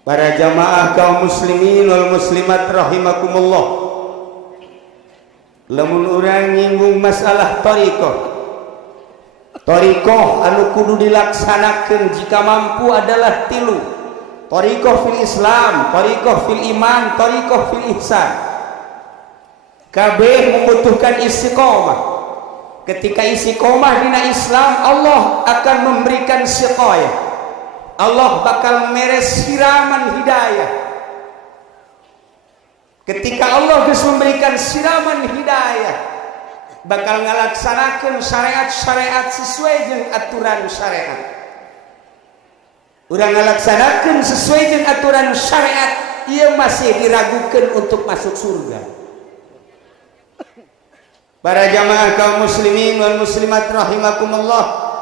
Para jamaah kaum muslimin wal muslimat rahimakumullah, lamun urang nyinggung masalah thariqah anu kudu dilaksanakeun jika mampu adalah tilu: thariqah fil Islam, thariqah fil iman, thariqah fil ihsan. Kabeh membutuhkan istiqomah. Ketika istiqomah dina Islam, Allah akan memberikan siqayah. Allah bakal meres siraman hidayah. Ketika Allah geus memberikan siraman hidayah, bakal ngalaksanakeun syariat-syariat sesuai jeung aturan syariat. Urang ngalaksanakeun sesuai jeung aturan syariat, ieu masih diragukeun untuk masuk surga. Para jamaah kaum muslimin wal muslimat rahimakumullah,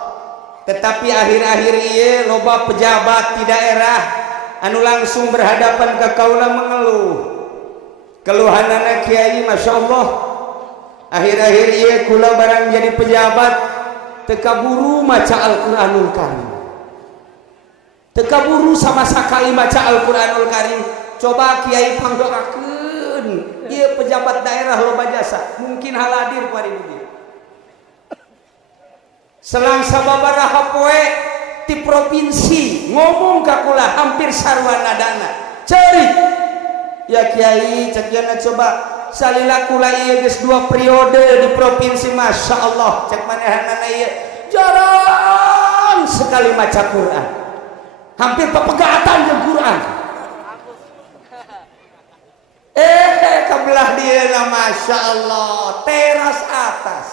tetapi akhir-akhir ieu loba pejabat di daerah anu langsung berhadapan ka kaula mengeluh. Keluhanana kiai masyaallah, akhir-akhir ieu kula barang jadi pejabat teu kaburu maca Al-Qur'anul Karim. Teu kaburu sama sakali maca Al-Qur'anul Karim. Coba kiai pangdoakeun ieu pejabat daerah loba jasa, mungkin haladir pari dieu. Selang sababaraha poe ti provinsi ngomong ka kula hampir sarwanadana ceurik, ya kiai cekiana coba salila kula ieu geus 2 periode di provinsi, masya Allah cek manehanana ieu jarang sekali maca Quran, hampir pepegatan jeung Quran. Kabelah dia na masya Allah teras atas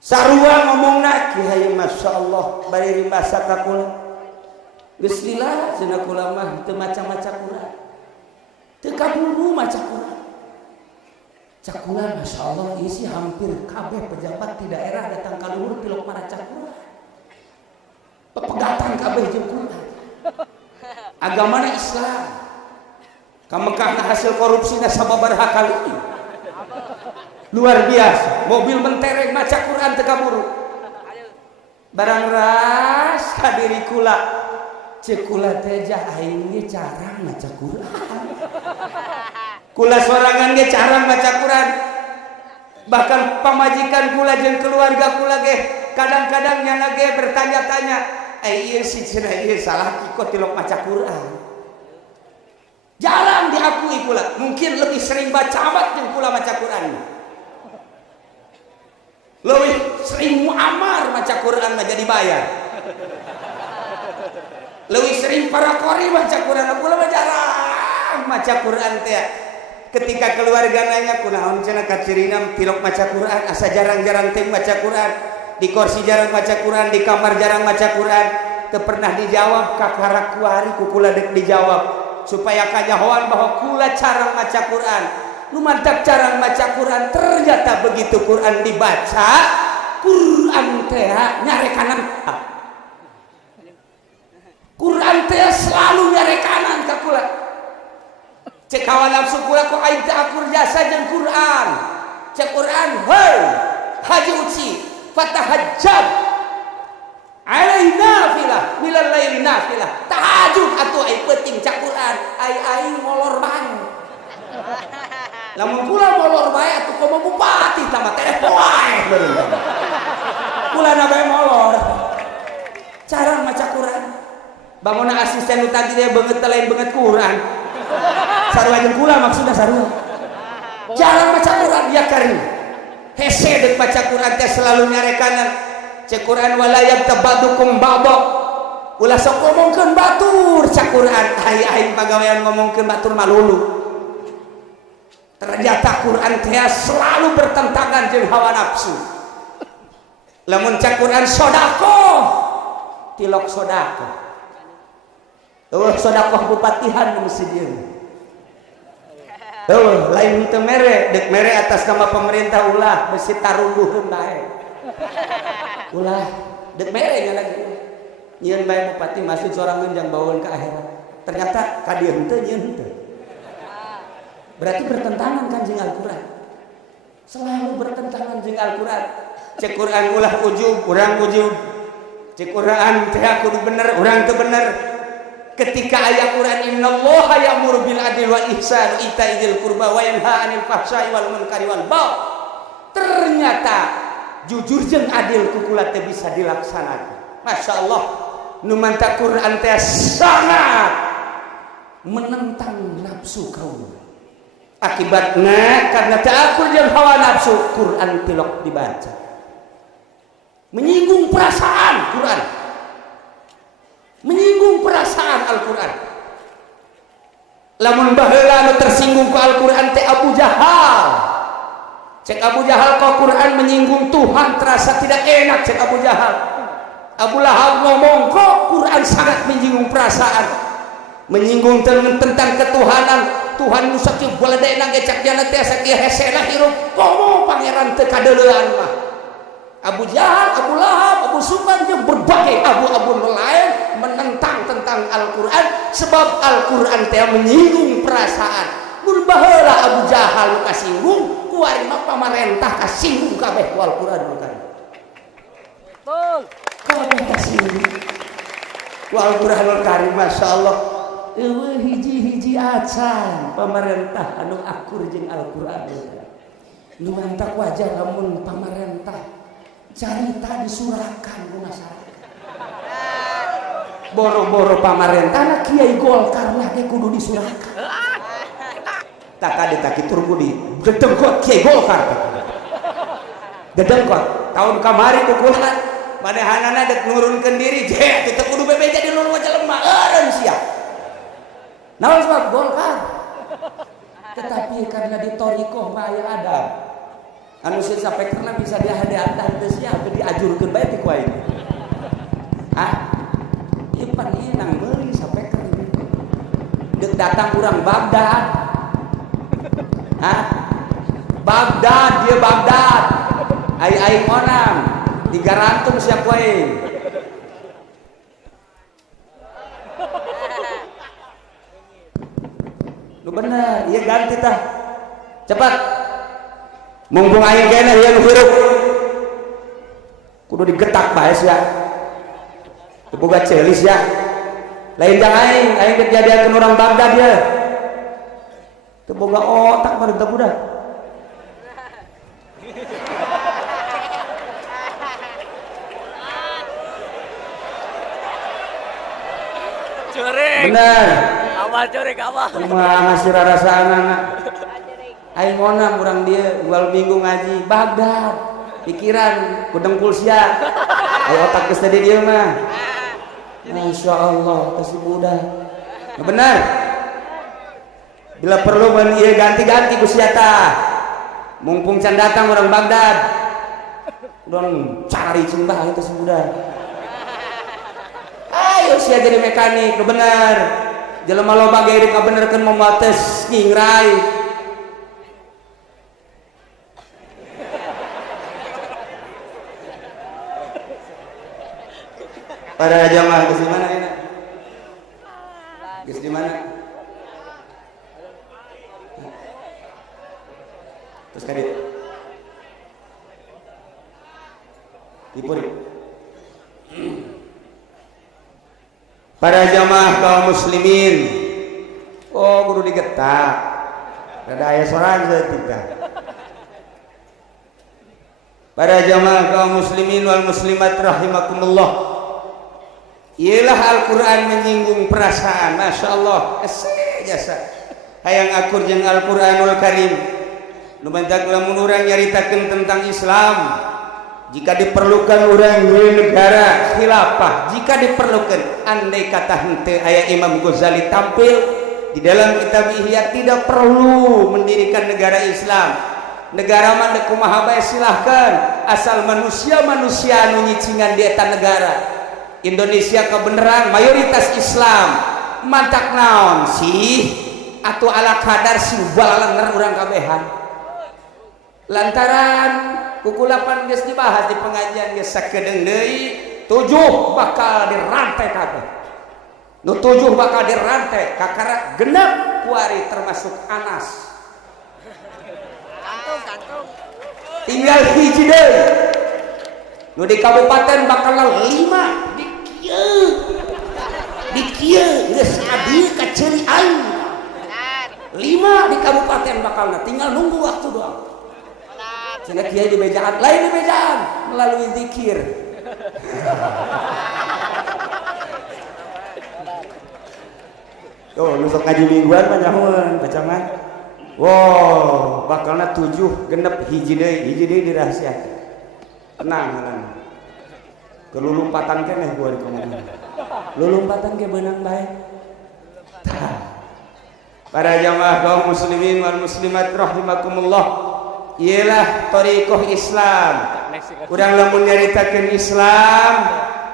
sarua ngomongna kiai masya Allah bari rimasa ka kula geus lila cenah kula mah teu maca-maca Quran, teu kaburu maca Quran. Cak kula masya Allah ieu sih hampir kabeh pejabat di daerah datang ka luhur pilok maca Quran, pepegatan kabeh jeung Quran. Agamana Islam. Ka Mekah hasil korupsina sababaraha kali ini luar biasa, mobil mentereng maca Quran teu kaburu. Barang ras ka diri kula, ceuk kula teh jah aing ge jarang maca Quran. Kula sorangan ge jarang maca Quran. Bahkan pamajikan kula jeung keluarga kula ge kadang-kadang nyana ge bertanya-tanya, ieu si cenah ieu salah kikot tilok maca Quran. Jarang diakui pula, mungkin lebih sering baca amat yang pula baca Quran. Lebih sering muamar baca Quran mah jadi bayar. Lebih sering para kori baca Quran, pula mah jarang baca Quran teh. Ketika keluarga nanya kunaon cenah ka cirina tilok baca Quran, asa jarang-jarang teh baca Quran. Di kursi jarang baca Quran, di kamar jarang baca Quran. Teu pernah dijawab ka karakuari ku kula dek dijawab. Supaya kajahoan bahwa kula carang maca Quran, lu mantap carang maca Quran, ternyata begitu Quran dibaca, Quran teh nyare kanan, Quran teh selalu nyare kanan ka kula. Cek kawan nafsu kula kok aing teh akur jasa jeung Quran. Cek Quran, hei haji uci fatahajjab alai nafilah milal laili nafilah tahajud atuh ai penting cak Quran ai molor bae. Lamun kula molor bae atuh komo bupati tambah telepon wae. Kula na bae molor. Cara maca Quran. Bangunna asisten nu tadi dia beungeut lain beungeut Quran. Sarua jeung kula maksudna sarua. Cara maca Quran ya karim. Hese deuk baca Quran teh selalu nyare kanan. Cek Quran walayab tabadukum ba'da. Ulah sok ngomongkeun batur cak Quran. Aing pagawean ngomongkeun batur malulu. Ternyata Quran teh selalu bertentangan jeung hawa nafsu. Lamun cak Quran sedekah, tilok sedekah. Sedekah bupatihan mesti dieu. Lain teu mere, dek mere atas nama pemerintah ulah mesti tarunduheun bae. Ulah dek mere lagi nyieun bae bupati masuk sorangan jang bawaan ke akhirat, ternyata ka dieu henteu nyieun henteu. Berarti bertentangan kan jeung Al-Qur'an, selalu bertentangan jeung Al-Qur'an. Cek Quran ulah ujub urang ujub, cek Quran teh kudu bener urang teu bener. ketika ayat Quran innallaha ya'muru bil adli wa ihsan wa ita'i dzil qurba wa yanha 'anil fahsya'i wal munkari wal baghi, ternyata jujur jeung adil kukula teh bisa dilaksanakan. Masya Allah, nu manta Quran teh sangat menentang nafsu kaum. Akibatnya karena ta'akur jeung hawa nafsu, Quran tilok dibaca. Menyinggung perasaan Quran. Menyinggung perasaan Al-Quran. Lamun baheula anu tersinggung ku Al-Quran teh Abu Jahal. Cek Abu Jahal kok Quran menyinggung Tuhan terasa tidak enak, cek Abu Jahal. Abu Lahab ngomong kok Quran sangat menyinggung perasaan, menyinggung tentang ketuhanan. Tuhan nu sakieu baledena ge cak jana teh sakieu hesena hirup komo pangeran teu kadeulean mah. Abu Jahal, Abu Lahab, Abu Sufyan jeung berbagai abu-abu lain menentang tentang Al-Qur'an sebab Al-Qur'an teh menyinggung perasaan. Mun baheula Abu Jahal nu kasinggung, kuari mah pamarentah kasinggung kabeh ku Al-Qur'an kan. Betul. Kabeh kasinggung. Ku Al-Qur'anul Karim masyaallah. Eueuh hiji-hiji acan pamarentah anu akur jeung Al-Qur'an. Nu mantak wajah lamun pamarentah carita disurahkan ku masyarakat. Boro-boro pamarentahna Kiai Golkar lagi kudu disurahkan. Tak ada tak kitur budi gedengkot Kiai Golkar. Gedengkot tahun kamari kukulan manehanana dek nurunkeun diri je tetep kudu bebeja di luluh jelema eureun sia. Naon sebab Golkar? Tetapi karena di torikoh mah aya adab. Anu sih sampai karena bisa dihadiahkan teh sia diajurkeun bae ti ku aing. Hah? Ieu pan ieu nang meuli sampai karena deuk datang urang Baghdad. Hah? Baghdad, dia Baghdad. Ai monam digarantung sia ku aing. Lu bener, iya ganti tah. Cepat. Mumpung aing kene ieu nu hirup. Kudu digetak bae sia. Teu boga ceulis ya. Lain jang aing kejadian orang Baghdad ya. Teu boga otak baru teu budak. Corek. Bener. Awal corek awal. Kumaha ngasih rarasaanana. Aing monam urang dia jual minggu ngaji Baghdad. Pikiran kudengkul sia. Aya otak geus teh di dieu mah. Masya Allah kasih budak. Nah, benar. Bila perlu mun ieu ganti-ganti ku sia tah. Mumpung can datang orang Baghdad. Urang cari cimbah itu si budak. Ayo sia jadi mekanik, nu bener. Jelema loba ge rek kabenerkeun moal tes ngingrai. Para jamaah geus di mana ini? Geus di mana? Terus kadit. Dipuri. Para jamaah kaum muslimin. Oh, kudu digetak. Rada aya soran setika. Para jamaah kaum muslimin wal muslimat rahimakumullah. Ialah Al-Quran menyinggung perasaan. Masya Allah. Jasa hayang akur jeung Al-Quranul Karim. Lumantak lamun urang nyaritakeun tentang Islam, jika diperlukan urang di negara khilafah, jika diperlukan andai kata henteu aya Imam Ghazali tampil di dalam kitab Ihya, tidak perlu mendirikan negara Islam. Negara mah kumaha bae silahkan, asal manusia-manusia anu nyicingan di eta negara. Indonesia kebenaran mayoritas Islam, mantak naon sih atau ala kadar si balanger urang kabehan. Lantaran kukulapan geus dibahas di pengajian geus sakedeung deui, 7 bakal dirantai kabeh. Nu 7 bakal dirantai kakara genep kuari termasuk Anas. Kantung. Tinggal hiji deui. Nu di kabupaten bakal 5 di kieu geus paten bakalna, tinggal nunggu waktu doang. Cenah kiai di bejaan, lain di bejaan melalui zikir. Tuh, nu sok ngaji mingguan mah nyahoeun baca mah. Wow, bakalna 7 genep hiji deui dirahasiakeun. Tenang. Kelulumpatan keneh gua di komandan. Lulumpatan ke beunang bae. Para jamaah kaum muslimin wal muslimat rahimakumullah, ialah thariqah Islam. Urang lamun nyaritakeun Islam,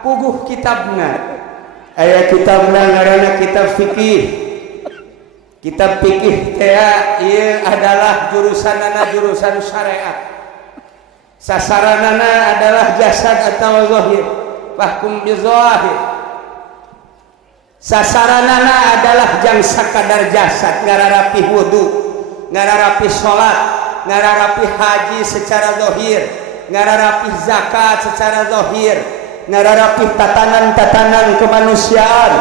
puguh kitabna. Aya kitabna ngaranna kitab fikih. Kitab fikih teh ieu adalah jurusanana jurusan syariat. Sasaranana adalah jasad atau zahir. Fahkum bi zahir. Sasaranana adalah jang sakadar jasad, ngararapi wudu, ngararapi sholat, ngararapi haji secara zahir, ngararapi zakat secara zahir, ngararapi tatanan-tatanan kemanusiaan,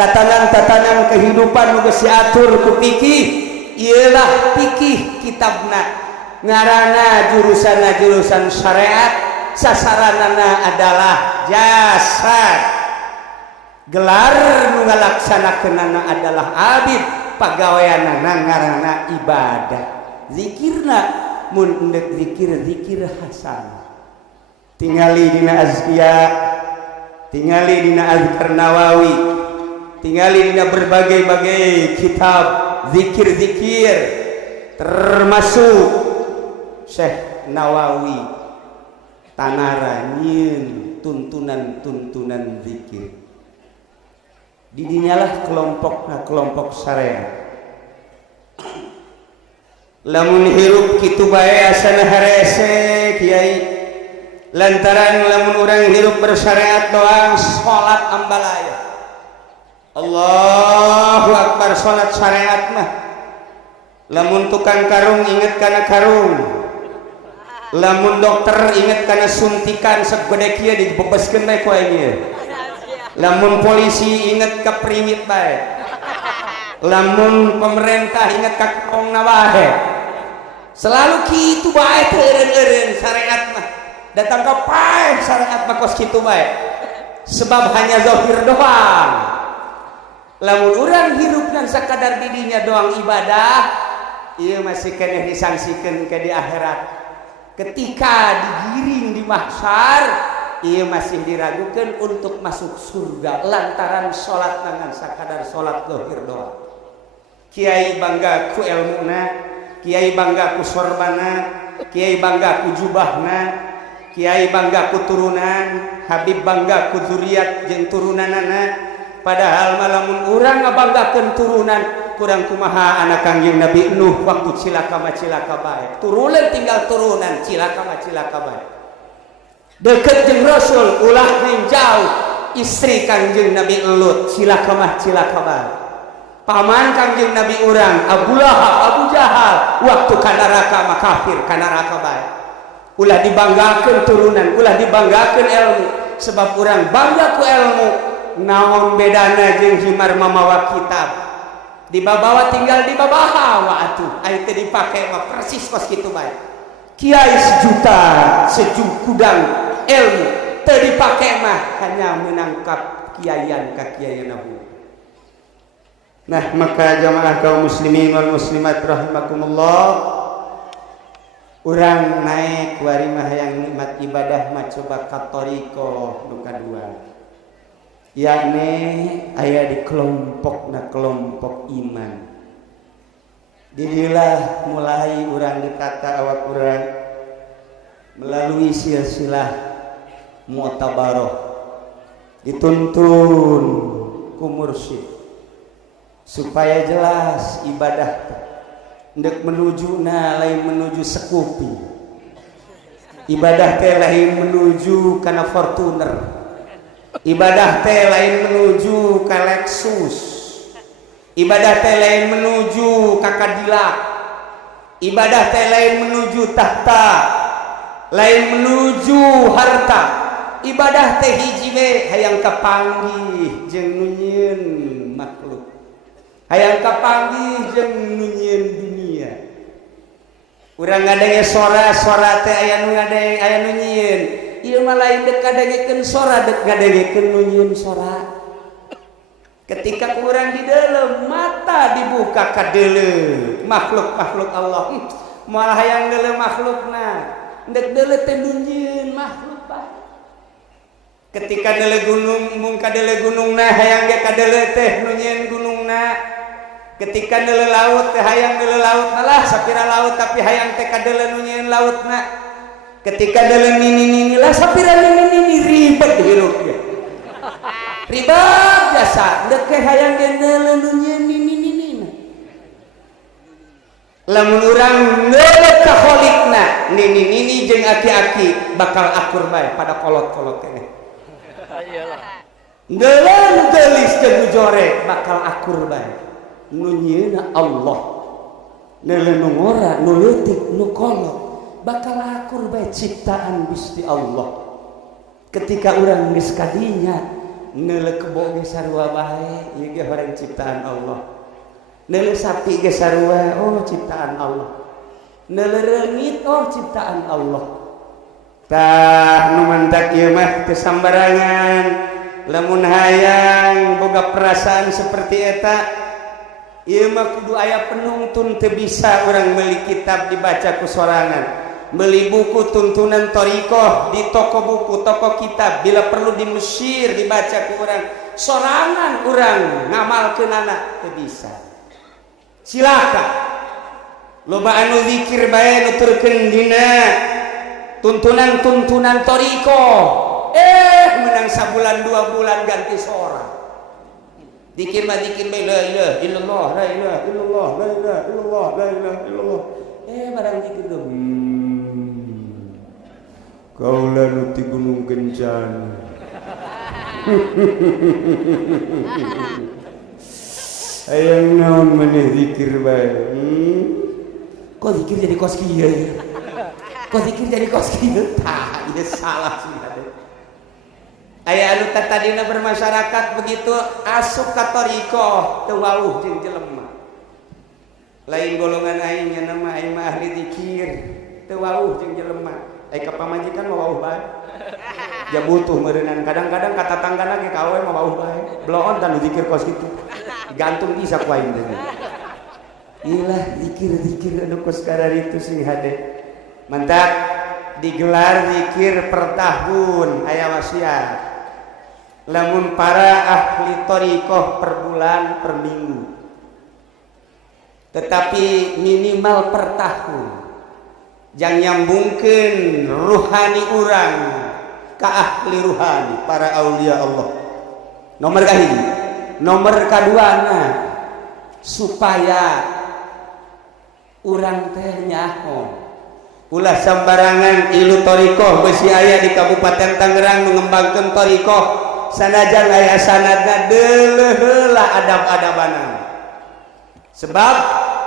tatanan-tatanan kehidupan nu geus diatur ku fikih. Ialah fikih kitabna. Ngaranna jurusan syariat, sasaranana adalah jasad. Gelar nu ngalaksanakeunana adalah abid, pagaweanana ngaranna ibadah. Zikirna mun endek zikir hasan. Tingali dina azkiya, tingali dina azkar Nawawi, tingali dina berbagai-bagai kitab zikir-zikir, termasuk Syekh Nawawi Tanara nyieun tuntunan zikir. Didinyalah kelompok syariat. Lamun hirup kitu bae asana harese kiai, lantaran lamun urang hirup bersyariat doang salat ambalaya. Allahu akbar, salat syariat mah. Lamun tukang karung inget kana karung, lamun dokter inget kana suntikan segede kieu dibebaskeun bae ku aing. Lamun polisi inget ka priwit bae, lamun pemerintah inget ka kongna bae. Selalu kitu bae teh eureun syariat mah. Datang ka pae syariat mah kos kitu bae. Sebab hanya zahir doang. Lamun urang hirupna sakadar didinya doang ibadah, ieu masih keneh disangsikeun ke di akhirat. Ketika digiring di mahsyar, ia masih diragukan untuk masuk surga lantaran sholat dengan sakadar sholat zahir doang. Kiai bangga ku ilmuna, kiai bangga ku sorbana, kiai bangga ku jubahna, kiai bangga ku turunan, Habib bangga ku zuriat jeung turunanana. Padahal malamun urang ngabanggakeun turunan, kurang kumaha anak Kangjeng Nabi Nuh waktu cilaka bae. Turunan tinggal turunan, cilaka bae. Deket jeung Rasul ulah ning jauh, istri Kangjeng Nabi Lut cilaka bae. Paman Kangjeng Nabi urang Abu Lahab, Abu Jahal waktu ka neraka mah kafir ka neraka bae. Ulah dibanggakeun turunan, ulah dibanggakeun ilmu, sebab urang bangga ku ilmu. Naon bedana jeung himar mamawa kitab? Dibawa tinggal dibabaha wa atuh, aya teh dipake mah persis kos kitu bae. Kiai sejuta sejukudang ilmu teu dipake mah hanya menangkap kiaian ka kiaiana. Nah, maka jamaah kaum muslimin wal muslimat rahimakumullah, urang naik kuari mah yang nikmat ibadah mah coba ka thariqah nu kadua, yakni aya di kelompok iman. Didilah mulai urang ditata awak urang melalui silsilah mu'tabarah, dituntun ku mursyid supaya jelas ibadah ndek menuju lain menuju sekupi, ibadah teh lain menuju kana Fortuner, ibadah teh lain menuju ka Lexus, ibadah teh lain menuju ka Cadillac, ibadah teh lain menuju tahta, lain menuju harta. Ibadah teh hiji we hayang kapanggih jeung nu nyieun makhluk, hayang kapanggih jeung nu nyieun dunia. urang ngadenge sora teh aya nu ngadenge aya nu nyieun ieu mah lain dek ngadengekeun sora dek ngadengekeun nu nyieun sora. Ketika urang di dalam mata dibuka ka deuleu makhluk-makhluk Allah moal hayang deuleu makhlukna ndek deuleu teh nu nyieun makhluk bae. Ketika deuleu gunung mung ka deuleu gunungna hayang ge ka deuleu teh nu nyieun gunungna. Ketika deuleu laut teh hayang deuleu laut malah sapira laut tapi hayang teh ka deuleu nu nyieun lautna. Ketika deuleu nini lah sapira nini ribet hirup ge. Ribet biasa ndek ke hayang ge deuleu nu nyieun nini. Lamun urang deuleu ka kholikna nini jeung aki-aki bakal akur bae pada kolot-kolot keneh. Iyalah. Ngeuleuh geulis jeung jore bakal akur bae. Nu nyieunna Allah. Neuleuh nu ngora, nu leutik, nu kolot bakal akur bae ciptaan Gusti Allah. Ketika urang geus kadinya neuleuh kebo ge sarua bae, ieu ge horeng ciptaan Allah. Neuleuh sapi ge sarua, oh ciptaan Allah. Neuleuh reungit, oh ciptaan Allah. Tah nu mentak ieu mah teu sambarangan. Lamun hayang boga perasaan seperti eta, ieu mah kudu aya penuntun teu bisa urang meuli kitab dibaca ku sorangan. Meuli buku tuntunan thariqah di toko buku, toko kitab, bila perlu di Mesir dibaca ku urang. Sorangan urang ngamalkeunana teu bisa. Silakan. Loba anu zikir bae nuturkeun dina tuntunan thariqah. Menang sabulan 2 bulan ganti seorang. Dikir mah dikir bae la ilaha illallah, la ilaha illallah, la ilaha illallah, la ilaha illallah. Barang dikir tuh. Kaula nu ti Gunung Kencana. Hayang naon maneh zikir bae. Kok zikir jadi kos kieu? Kok zikir jadi kos kieu? Tah, ieu salah sih. Aya anu tadina bermasyarakat begitu asup ka thariqah teu wauh jeung jelema. Lain golongan aing nya nama aing mah ahli zikir, teu wauh jeung jelema. Ai ka pamajikan mah wauh bae. Ja butuh meureunan kadang-kadang ka tatanggana ge ka awewe mah wauh bae. Bloon tanu zikir kos kitu. Gantung bisa ku aing teh. Iyalah zikir-zikir anu kos kararitu sing hade. Mantap digelar zikir per tahun aya wasiat. Lamun para ahli thariqah per bulan per minggu, tetapi minimal per tahun. Jang nyambungkeun ruhani urang ka ahli ruhani para aulia Allah. Nomor kahiji. Nomor kaduana supaya urang teh nyaho ulah sambarangan ilu thariqah beusi aya di Kabupaten Tangerang mengembangkeun thariqah. Sanajan aya sanadna deuleuh heula adab-adabana. Sebab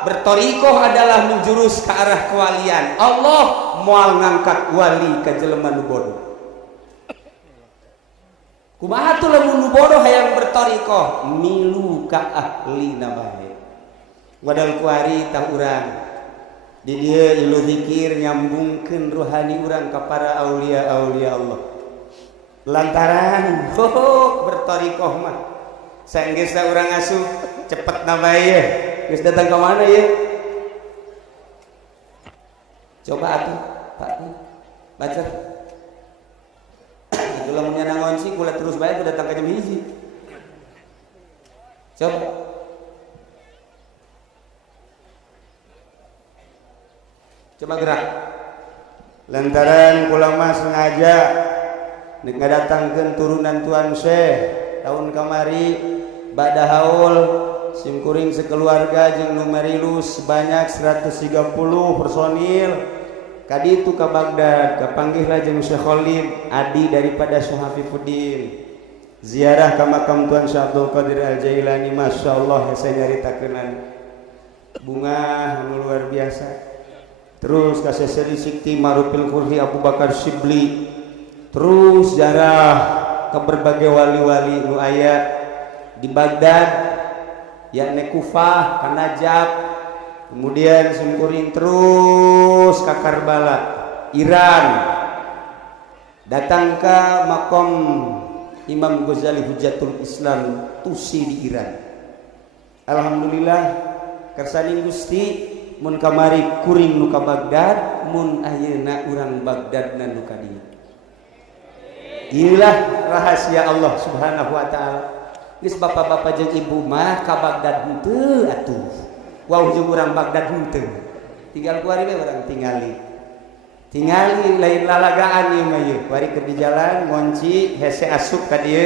berthariqah adalah menjurus ke arah kewalian. Allah moal ngangkat wali ka jelema nu bodoh. Kumaha tuh lamun nu bodoh hayang berthariqah? Milu ka ahlina bae. Wadal kuari tah urang. Di dieu ilu zikir nyambungkeun ruhani urang ka para aulia-aulia Allah. Lantaran berthariqah mah saenggeusna urang asup cepetna bae ye. Geus datang ka mana ye? Coba atuh Pak baca. Itu lamun nya nangon sih kula terus bae datang ka jam hiji. Coba. Coba gerak. Lantaran kula mah sengaja nek ngadatangkeun turunan Tuan Syekh tahun kamari bada haul simkuring sekeluarga jeung nu merilus sebanyak 130 personil kaditu ka Baghdad kapanggihlah jeung Syekh Khalid adi daripada Syekh Hafifuddin ziarah ka makam Tuan Syekh Abdul Qadir Al-Jailani. masyaallah saya nyaritakeun bunga anu luar biasa. Terus ka Seseri Sikti Marupil Kurhi Abu Bakar Shibli. Terus jarah ke berbagai wali-wali nu aya di Baghdad, yakni Kufah, ka Najaf, Kemudian sumkuring terus ke Karbala, Iran. Datang ke makom Imam Ghazali Hujatul Islam Tusi di Iran. Alhamdulillah kersani Gusti mun kamari kuring nu ka Baghdad, mun ayeuna urang Baghdad na nu ka dieu. Inilah rahasia Allah Subhanahu wa taala. Geus bapak-bapak jeung ibu mah ka Baghdad henteu atuh. Wau jeung urang Baghdad henteu. Tinggal kuari we urang tingali lain lalagaan ieu mah ieu. Kuari keur di jalan ngonci hese asup ka dieu.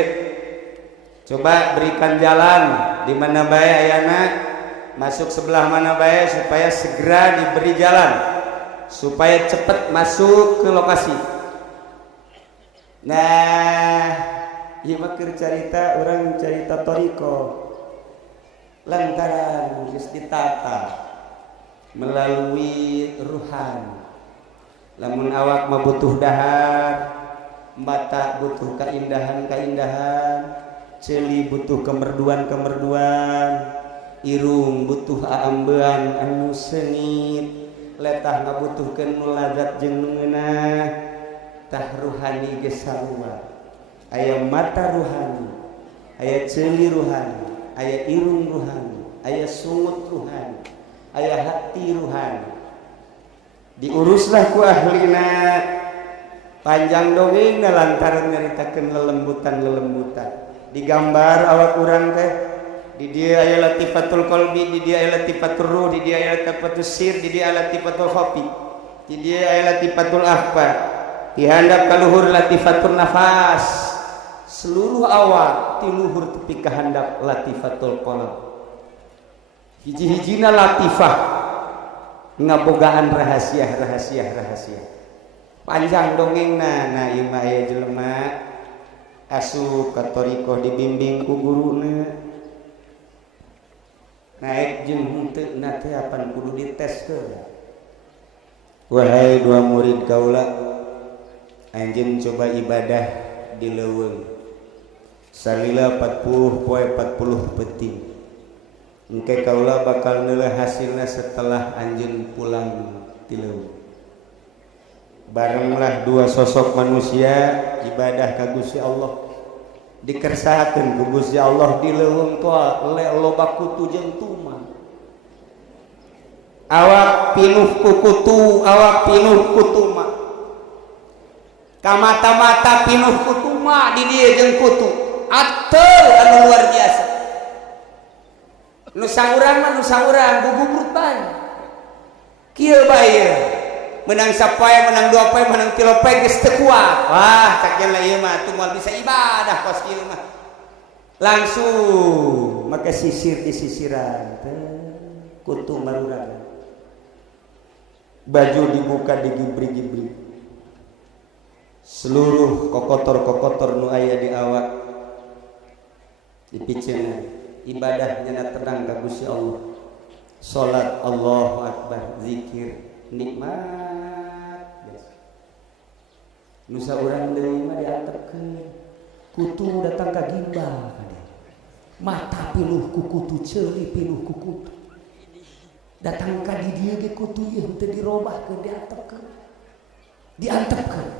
Coba berikan jalan di mana bae ayana, masuk sebelah mana bae supaya segera diberi jalan supaya cepat masuk ke lokasi. Nah, ieu mah keur carita urang carita toriko lantaran geus ditata melalui ruhan. Lamun awak mah butuh dahar, mata butuh keindahan-keindahan, ceuli butuh kemerduan-kemerduan, irung butuh aambean anu sengit, letah ngabutuhkeun nu ladat jeung nu ngeunah. Tah ruhani geus sarua. Aya mata ruhani, aya ceuli ruhani, aya irung ruhani, aya sungut ruhani, aya hati ruhani. Diuruslah ku ahlina. Panjang dongengna lantaran nyaritakeun lelembutan-lelembutan. Digambar awak urang teh. Di dia aya latifatul qalbi, di dia aya latifatul ruh, di dia aya latifatul sir, di dia aya latifatul khafi, di dia aya latifatul akhbar, di handap ka luhur latifatul nafas. Seluruh awak ti luhur tepi ka handap latifatul qalb. Hiji-hijina latifah ngabogaan rahasia. Panjang dongengna. Nah ieu mah aya jelema asup ka thariqah dibimbing ku guruna. Naik jeung henteu teh apan kudu diteskeun. Wahai dua murid kaula, anjeun coba ibadah di leuweung. Salila 40 poe 40 penting. Engke kaula bakal neulah hasilna setelah anjeun pulang ti leuweung. Barenglah dua sosok manusia ibadah ka Gusti Allah. Dikersahakeun ku Gusti Allah di leuweung toa loba kutu jeung tuma. Awak pinuh ku kutu, awak pinuh ku tuma. Ka mata-mata pinuh ku tuma di dieu jeung kutu. Ateul anu luar biasa. Nu saurang gugubrut bae. Kieu bae. Menang sapoe, menang dua poe, menang tilu poe geus teu kuat. Wah, cak nya ieu mah teu moal bisa ibadah kos kieu mah. Langsung make sisir di sisiran teh kutu marurang. Baju dibuka digibri-gibri. Seluruh kokotor-kokotor nu aya di awak dipiceun. Ibadah nyana tenang ka Gusti Allah. Salat Allahu Akbar, zikir, nikmat. Nu saurang deui mah diantepkeun. Kutu datang ka gimbal ka dia. Mata pinuh ku kutu, ceuli pinuh ku kutu. Datang ka di dieu ge kutu ieu teu dirobahkeun, diantepkeun.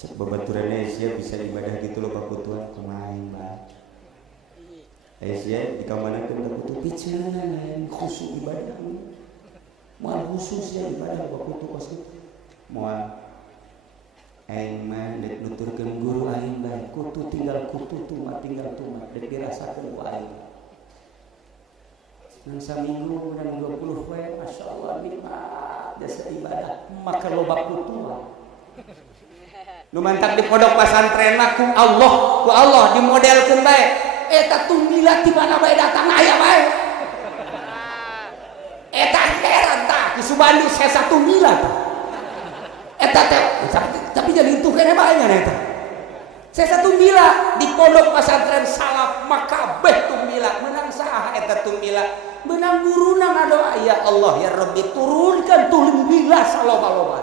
Cek babaturanna sia bisa ibadah gitu loh Pak Kutuan kumaha Mbak. Aisyah dikamanakeun ka kutu piceun khusyuk ibadah. Moal khusus ya ibadah ka kutu pasti. Moal aing mah dek nuturkeun guru aing bae kutu tinggal kutu tuma tinggal tuma dek dirasakeun ku aing. Nang saminggu dan 20 poe masyaallah nikmat jasa ibadah maka loba kutu. Nu mantap di pondok pesantren mah ku Allah dimodelkeun bae. Eta tumbila di mana bae datang aya bae. Eta heran tah di Subandi saya satu tumbila. Eta teh tapi jadi itu kene bae nya eta. Saya satu tumbila di pondok pesantren salaf maka beh tumbila menang saha eta tumbila menang guruna ngadoa ya Allah ya Rabbi turunkan tumbila saloba-loba.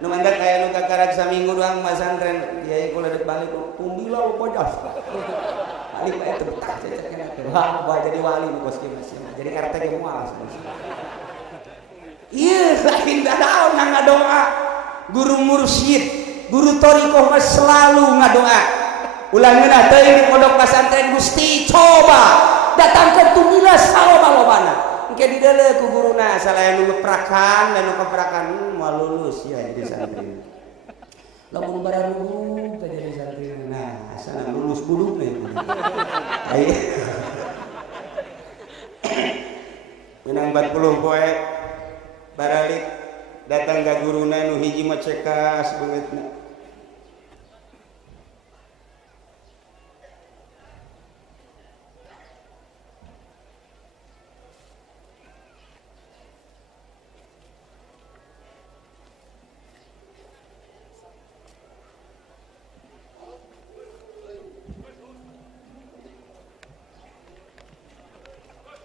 Nu mandak aya nu kakarag saminggu doang masantren, kiai kula dek balik tumbilau bodas. Balik bae teu betah cecekna. Wah, bae jadi wali nu bos kieu masih. Jadi RT ge moal. Iya, lain dadaon ngadoa. Guru mursyid, guru thariqah mah selalu ngadoa. Ulah ngeunah teuing di pondok pesantren Gusti, coba datangkeun tumila saloba-lobana. Engke dideuleu ku guruna salaya nu ngeprakan dan nu keprakan moal lulus ya jadi santri. Lamun barang lulus teh jadi santri. Nah, asana lulus buluk nih. Ai. Menang 40 poe baralik datang ka guruna nu hiji mah cekas beungeutna.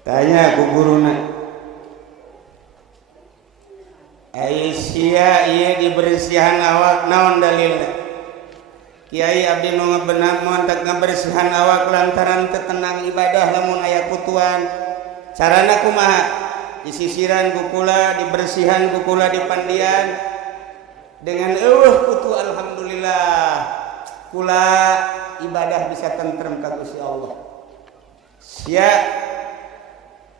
Tanya ku guruna, Aisyah ieu dibersihan awak naon dalilna? Kiai abdi nu ngabeunang moal tak ngabersihan awak lantaran teu tenang ibadah lamun aya kutuan. Carana kumaha? Disisiran ku kula, dibersihan ku kula di pandian dengan eueuh kutu alhamdulillah. Kula ibadah bisa tentrem ka Gusti Allah. Sia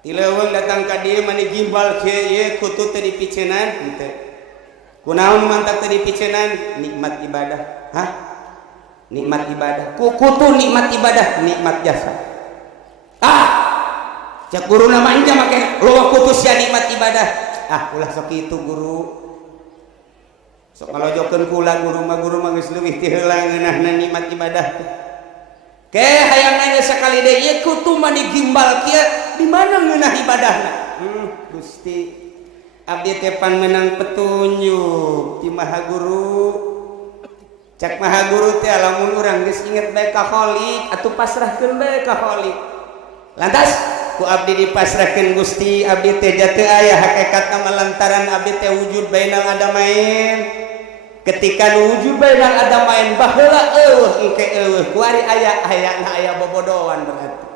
Tileuweung datang ka dieu mani gimbal kieu ieu kutu teu dipiceunan henteu. Kunaon mantap teu dipiceunan? Nikmat ibadah. Hah? Nikmat ibadah. Ku kutu nikmat ibadah, nikmat jasa. Cek guruna mah inja make loba kutu sia nikmat ibadah. Ulah sok kitu guru. Sok ngalojokeun kula guru mah geus leuwih ti heula ngeunahna nikmat ibadah. Ke hayang nanya sekali deh, ieu kutu mah digimbal kieu di mana ngeunah ibadahna? Gusti abdi teh pan menang petunjuk ti Maha Guru. Cak Maha Guru teh lamun urang geus inget bae ka Khalik atuh pasrahkeun bae ka Khalik. Lantas ku abdi dipasrahkeun Gusti, abdi teh teu aya hakikatna lantaran abdi teh wujud bainal adamain. Ketika wujud bainal adamain baheula eueuh engke eueuh kuari aya bobodohan berarti.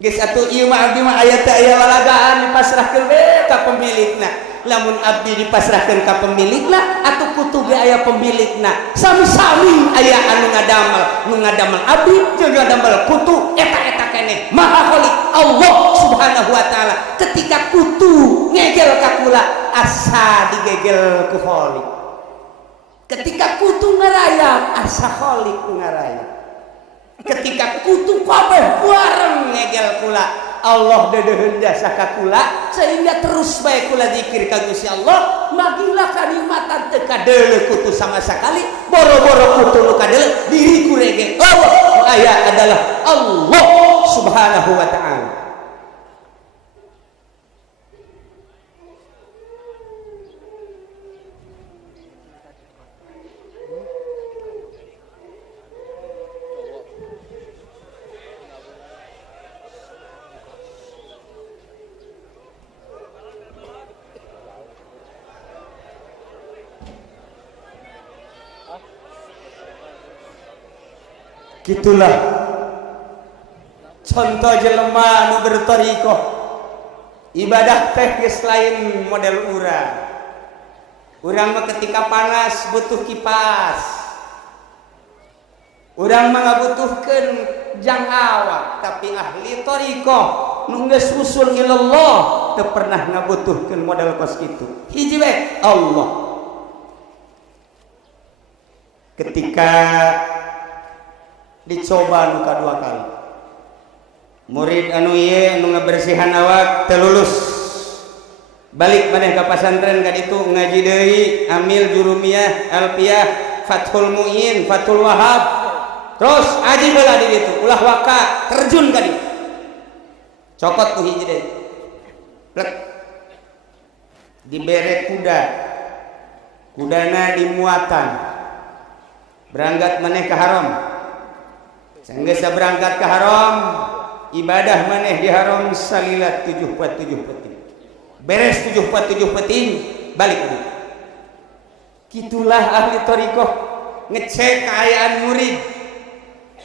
Geus atuh ieu mah abdi mah aya teh aya walagaan dipasrahkeun we ka pemilikna. Lamun abdi dipasrahkeun ka pemilikna atuh kutu ge aya pemilikna. Sami-sami aya anu ngadamel abdi jeung ngadamel kutu eta keneh Maha Khalik Allah Subhanahu wa taala. Ketika kutu ngegel ka kula asa digegel ku Khalik. Ketika kutu ngarayap asa Khalik ngarayap. Ketika kutu kabeh bareng ngegel kula Allah deudeuheun jasa ka kula sehingga terus bae kula zikir ka Gusti Allah magilah kanikmatan teu kadeuleu kutu sama sakali boro-boro kutu nu kadeuleu diri kurege Allah aya adalah Allah Subhanahu wa taala. Gitulah contoh jelema anu berthariqah ibadah teh geus lain model urang mah ketika panas butuh kipas, urang mah ngabutuhkeun jang awak, tapi ahli thariqah nu geus usul ilallah teu pernah ngabutuhkeun model kos kitu. Hiji we Allah. Ketika dicoba nu kadua kali murid anu ieu anu ngabersihan awak teu lulus balik maneh ka pasantren ka ditu ngaji deui amil jurumiyah alfiyah fathul muin fathul wahab terus aji heula di ditu ulah waka terjun ka ditu cokot ku hiji deui plek dibere kudana dimuatan berangkat maneh ka haram. Sanggeus berangkat ke haram, ibadah maneh di haram salilat 7 peti. Beres 7 peti balik. Gitulah ahli thariqah ngecek kaayaan murid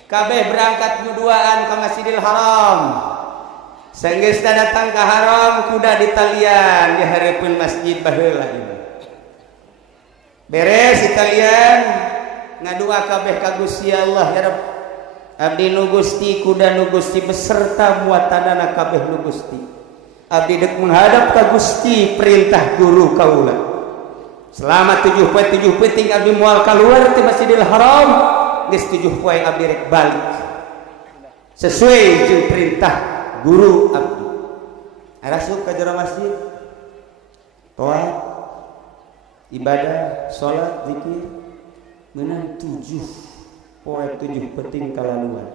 kabeh berangkat duaan ke Masjidil Haram. Sanggeus datang ke haram kuda di talian di hareupeun masjid baheula ieu. Beres di talian ngadua kabeh ka Gusti Allah, ya Rabb. Abdi nu Gusti kuda nu Gusti beserta muatanana kabeh nu Gusti. Abdi dek menghadap ka Gusti perintah guru kaula. Selama 7 peting abdi moal kaluar ti Masjidil Haram, geus 7 poe abdi rek balik. Sesuai jeung perintah guru abdi. Arasuk ka jero masjid. Toat, ibadah, salat, zikir. Meunang 7 poe 7 peting kalaluar.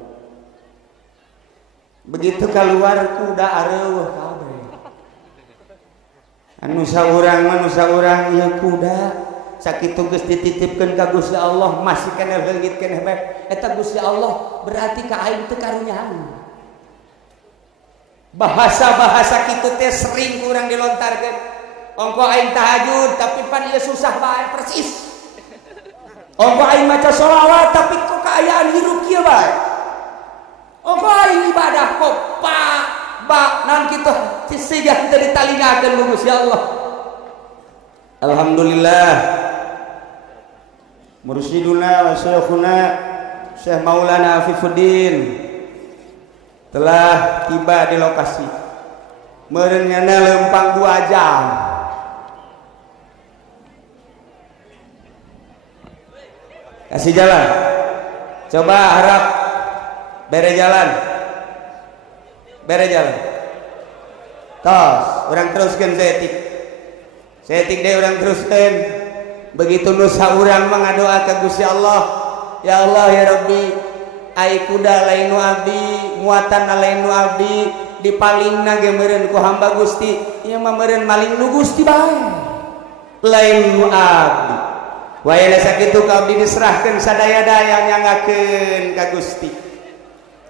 Begitu keluar kuda areueuh kabeh. Anu saurang ieu kuda sakitu geus dititipkeun ka Gusti Allah masih keneh leungit keneh bae. Eta Gusti Allah berarti ka aing teu karunyaan. Bahasa-bahasa kitu teh sering kurang dilontarkeun. Ongko aing tahajud tapi pan ieu susah bae persis. Ongko aing maca sholawat tapi kok kaayaan hirup kieu bae. Ongko aing ibadah kok nan kitu sisigah teu ditalingakeun ku Gusti Allah. Alhamdulillah. Mursyiduna wa syekhuna Syekh Maulana Afifuddin telah tiba di lokasi. Meureunna lempang 2 jam. Kasih jalan. Coba harap bere jalan. Bere jalan. Tos, urang teruskeun setik. Setik deui urang teruskeun. Begitu nu saurang mangadoa ka Gusti Allah. Ya Allah ya Rabbi, ai kuda lain nu abdi, muatan lain nu abdi, dipalingna ge meureun ku hamba Gusti. Ieu mah meureun maling nu Gusti bae. Lain nu abdi. Wayana sakitu ka abdi diserahkeun sadaya-daya nyangakeun ka Gusti.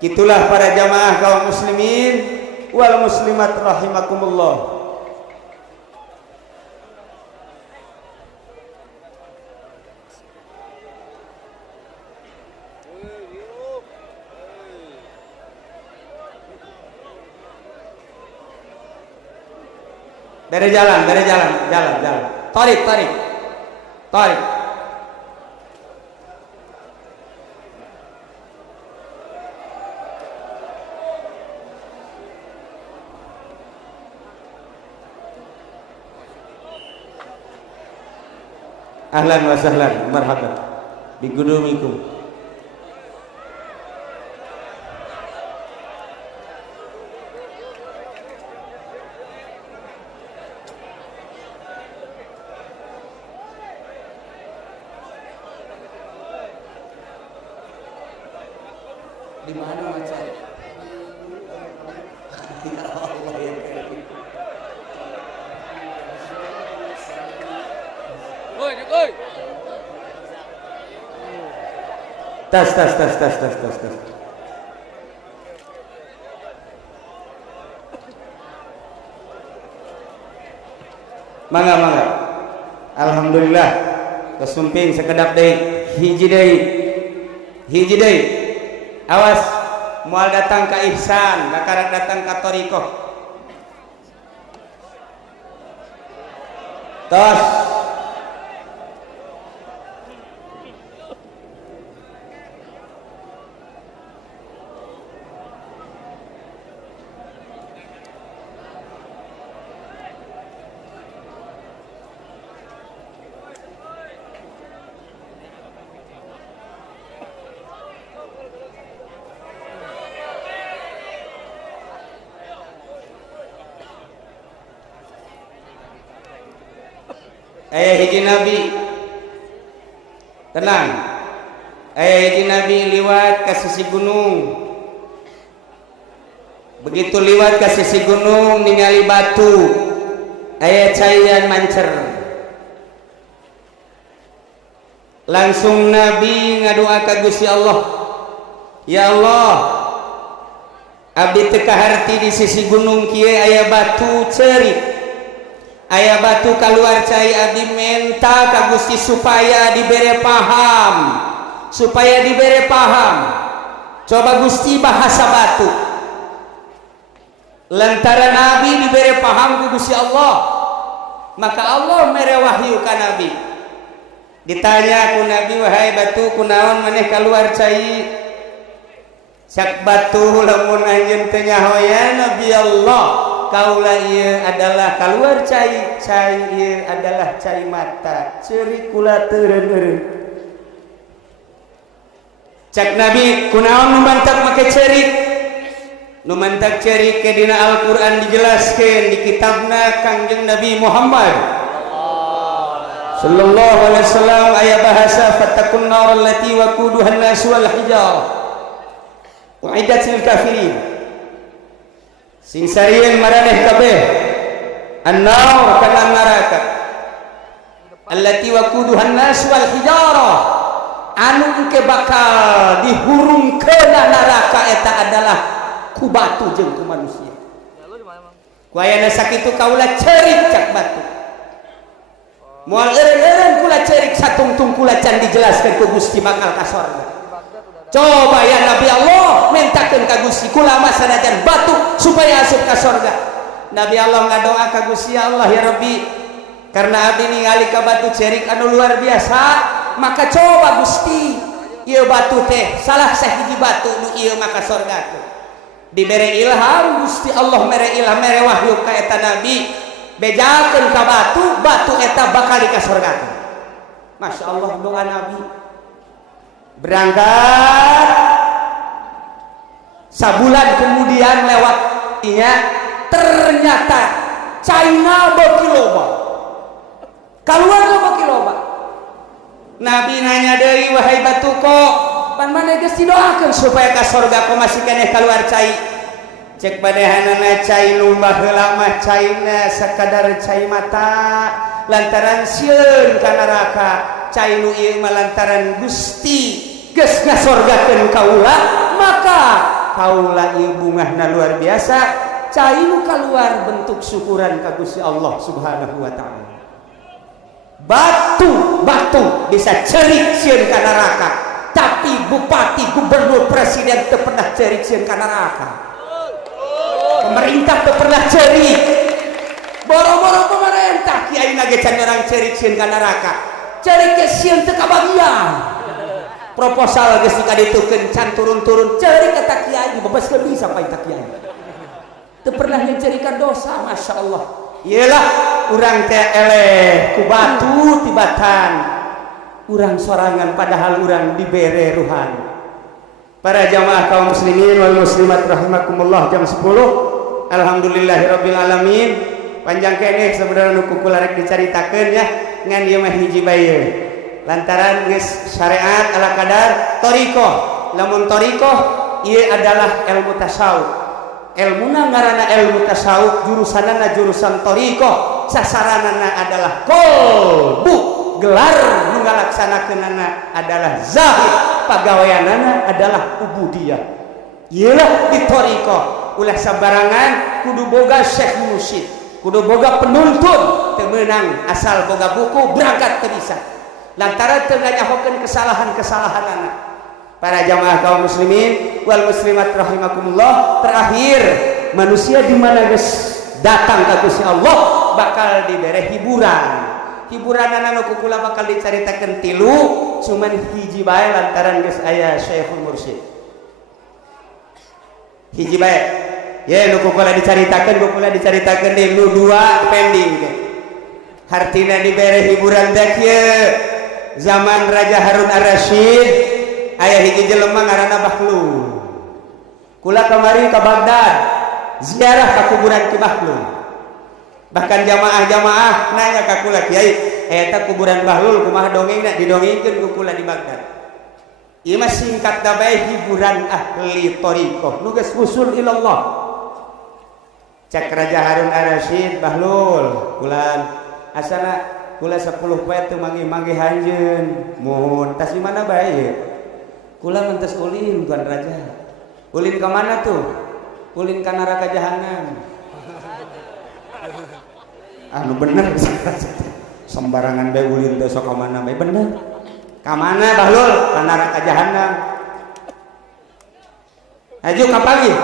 Kitulah para jamaah kaum muslimin wal muslimat rahimakumullah. Bere jalan. Tarik. Ahlan wa sahlan, marhaban. Bigudumikum. Di mana macam? Ya Allah ya Karim. Oi. Tas. Mangga. Alhamdulillah. Kesumping sekedap deui, hiji deui. Awas moal datang ka ihsan, kakarek datang ka thariqah. Tos. Hiji Nabi tenang. Hiji Nabi liwat ke sisi gunung. Begitu liwat ke sisi gunung ningali batu aya cairan mancer. Langsung Nabi ngadoa ka Gusti Allah, ya Allah, abdi teu kaharti di sisi gunung kieu aya batu ceurik. aya batu keluar cai abdi menta ka Gusti supaya dibere paham, supaya dibere paham. Coba Gusti bahasa batu lantaran Nabi dibere paham ku Gusti Allah, maka Allah mere wahyu ka Nabi. Ditanya ku Nabi, wahai batu kunaon maneh keluar cai? Sak batu lamun anjeun teu nyahoya Nabi Allah, kaula ieu adalah keluar cai, cai ieu adalah cai mata, ceurik kula teu reureuh. Cak Nabi, kunaon nu mantak make ceurik? Nu mantak ceurik ke dina Al-Qur'an dijelaskeun di kitabna Kangjeng Nabi Muhammad sallallahu alaihi wasallam, aya bahasa fattaqun nar allati waquduhan nas wal hijarah uiddat lil kafirin. Sing sarieun maraneh kabeh an-nar kana neraka allati waquduhan nas wal hijarah, anu engke bakal dihurungkeun neraka eta adalah ku batu jeung ku manusia. Ku aya sakitu kaula ceurik cak batu. Moal eureun kula ceurik satungtung kula can dijelaskeun ku Gusti bakal ka sorga. Coba ya Nabi Allah mintakeun ka Gusti kula mah sanajan batu supaya asup ka sorga. Nabi Allah ngadoa ka Gusti Allah, ya Rabbi, karena abdi ningali ka batu ceurik anu luar biasa, maka coba Gusti ieu batu teh salah sahiji batu nu ieu maka sorga teh. Dibere ilham Gusti Allah, mere ilham mere wahyu ka eta Nabi, bejakeun ka batu, batu eta bakal ka sorga teh. Masya Allah doa Nabi. Berangkat sabulan kemudian lewat inya, ternyata China beki loba, keluar beki loba. Nabi nanya deui, wahai batu kok pan maneh geus didoakeun supaya ka sorga kok masih keneh keluar cai? Cek padehanana cai nu baheula mah caina sakadar cai mata lantaran sieun ka neraka. Cai nu ieu mah lantaran Gusti geus ngasorgakeun kaula, maka kaula ieu bungahna luar biasa. Cai nu keluar bentuk syukuran ka Gusti Allah Subhanahu wa taala. Batu bisa ceurik sieun ka neraka, tapi bupati, gubernur, presiden teu pernah ceurik sieun ka neraka. Pemerintah teu pernah ceurik. Boro-boro pemerintah kiai na ge can orang ceurik sieun ka neraka. Ceurik ge sieun teu kabagian. Proposal geus dikaditukeun can turun-turun ceurik eta kiai dibebaskeun deui sampai eta kiai. Teu pernah ngecerikan dosa, masya Allah. Iyalah urang teh eleh ku batu tibatan urang sorangan padahal urang dibere ruhan. Para jamaah kaum muslimin wal muslimat rahimakumullah, jam 10 alhamdulillahirabbil alamin. Panjang keneh saudara nu kukula rek dicaritakeun ya ngan ieu mah hiji bae. Lantaran geus syariat ala kadar thariqah. Lamun thariqah ieu adalah ilmu tasawuf. Ilmuna ngaranna ilmu tasawuf, jurusanana jurusan thariqah, sasaranana adalah qalbu, gelar nu ngalaksanakeunana adalah zahid, pagaweanana adalah ubudiyah. Ieulah di thariqah. Ulah sabarangan kudu boga syekh mursyid, kudu boga penuntun, teu meunang asal boga buku berangkat teu bisa. Lantaran teu nganyahokeun kesalahan-kesalahanana. Para jamaah kaum muslimin wal muslimat rahimakumullah, terakhir manusia di mana geus datang ka Gusti Allah bakal dibere hiburan. Hiburanana nu kukula bakal dicaritakeun tilu, cuman hiji bae lantaran geus aya Syekhul Mursyid. Hiji bae. Ya nu kukula dicaritakeun deui nu dua pending. Hartina dibere hiburan teh kieu. Zaman Raja Harun Ar-Rasyid aya hiji jelema ngaranna Bahlul. Kula kamari ka Baghdad ziarah ka kuburan Ki Bahlul. Bahkan jamaah-jamaah nanya ka kula, Kiai, eta kuburan Bahlul kumaha dongengna? Didongengkeun ku kula di Baghdad. Ieu mah singkat bae hiburan ahli thariqah nu geus usul ilallah. Cek Raja Harun Ar-Rasyid, Bahlul, kulan asana kula 10 poe teu manggih-manggih hanjeun. Mun tas di mana bae ieu? Kula ngentes ulin Tuan Raja. Ulin ke mana tuh? Ulin ke neraka jahanam. anu bener sembarangan bae ulin teh sok ka mana bae bener ka mana bahlul ka neraka jahanam aju kapal ieu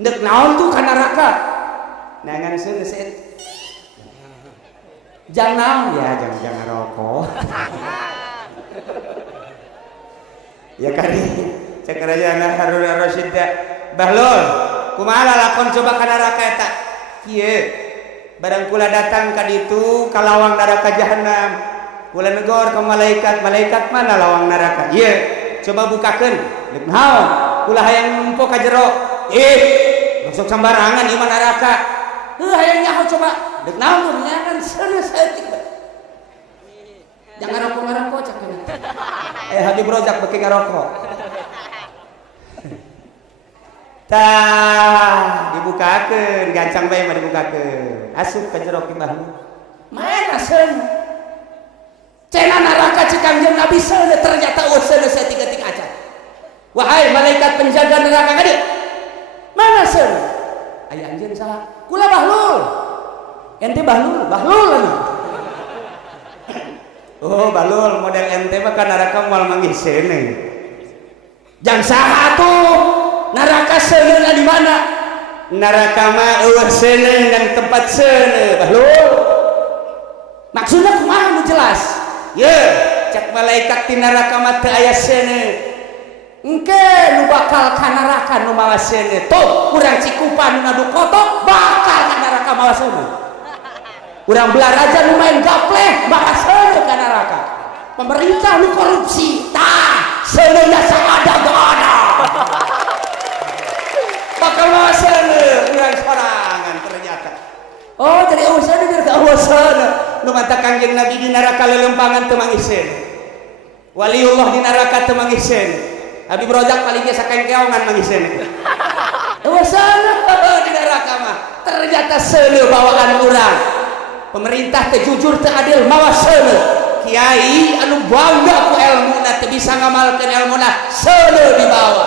ndek naon tuh ka neraka nangan seueur jangan ya jangan rokok ya kali cek aja anak Harun Ar-Rasyid bahlul kumaha lakon coba ka neraka eta kieu barang kula datang ka ditu ka lawang neraka jahanam kula negor ka malaikat mana lawang neraka ieu coba bukakeun deuk naon kula hayang numpo ka jero masuk sembarangan ieu neraka hayang nyaho coba deuk naon nyangan saeutik jangan ngarokok cak Habib Rojak beuki ngarokok tah dibukakeun gancang bae mah dibukakeun asup ka jero imah mana seun cenah neraka cik Kangjeng Nabi seun ternyata seun saeutik-eutik acan wahai malaikat penjaga neraka ka dieu mana seun aya anjeun saha kula Bahlul ente Bahlul oh Bahlul model ente mah ka neraka moal manggih seuneu jang saha tuh neraka seuneu di mana neraka mah eueuh seuneu dan tempat seuneu Bahlul maksudna kumaha nu jelas ye cek malaikat di neraka mah teu aya seuneu engke nu bakal ka neraka nu mawa seuneu tuh urang Cikupa nu ngadu kotok bakal ka neraka mawa seuneu urang Belaraja nu main gapleh bakal seuneu ka neraka pemerintah nu korupsi tah seuneunya saada ada bakal mawa seuneu urang sorangan ternyata oh jadi seuneu biar ka seuneu nu mata Kangjeng Nabi di neraka lelempangan teu manggih seuneu waliullah di neraka teu manggih seuneu Habib Rojak paling biasa kengkeongan manggih seuneu seuneu di neraka mah ternyata seuneu bawaan urang pemerintah teh jujur teu adil mawa seuneu kiai anu bangga ku elmuna teu bisa ngamalkeun elmuna seuneu dibawa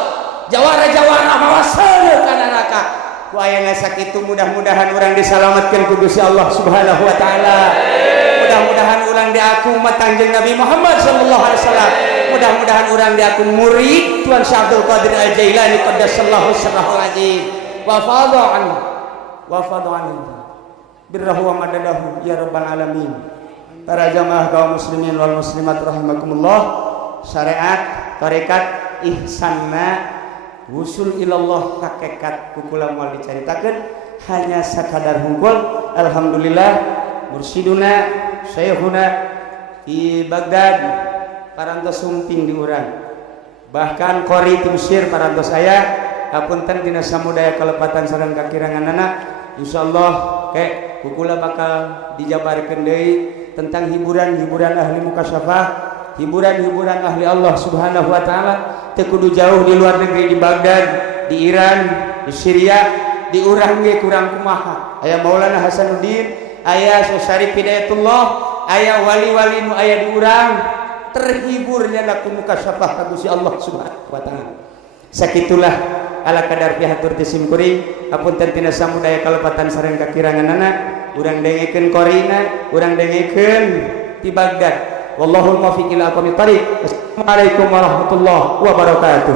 jawara-jawara mawa seuneu ka neraka ku aya sakitu mudah-mudahan urang disalametkeun ku Gusti Allah Subhanahu wa taala mudah-mudahan urang diaku umat Kangjeng Nabi Muhammad sallallahu alaihi wasallam mudah-mudahan urang diaku murid Tuan Syekh Abdul Qadir Al-Jailani qaddasallahu sirrahul azim wa fadha anhu birrahu wa madadahu ya rabbal alamin para jamaah kaum muslimin wal muslimat rahimakumullah syariat tarekat ihsanna wusul ilallah hakikat kukula moal dicaritakeun hanya sakadar hungkul alhamdulillah mursyiduna syekhuna di Baghdad parantos sumping di urang bahkan qori di Mesir parantos aya hapunten dina samudaya kalepatan sareng kakiranganana insyaallah ke kukula bakal dijabarkeun deui tentang hiburan-hiburan ahli mukasyafah hiburan-hiburan ahli Allah Subhanahu wa taala teu kudu jauh di luar negeri di Baghdad di Iran di Syria di urang ge kurang kumaha aya Maulana Hasanuddin aya Syarif Hidayatullah aya wali-wali nu aya di urang terhiburnya na ku mukasyafah ka Gusti Allah Subhanahu wa taala sakitulah ala kadar pihatur tisim kuring hapunten tina samudaya kalepatan sareng kakiranganana urang dengekeun korina urang dengekeun di Baghdad wallahul muwaffiq ila aqwamit thariq. Assalamualaikum warahmatullahi wabarakatuh.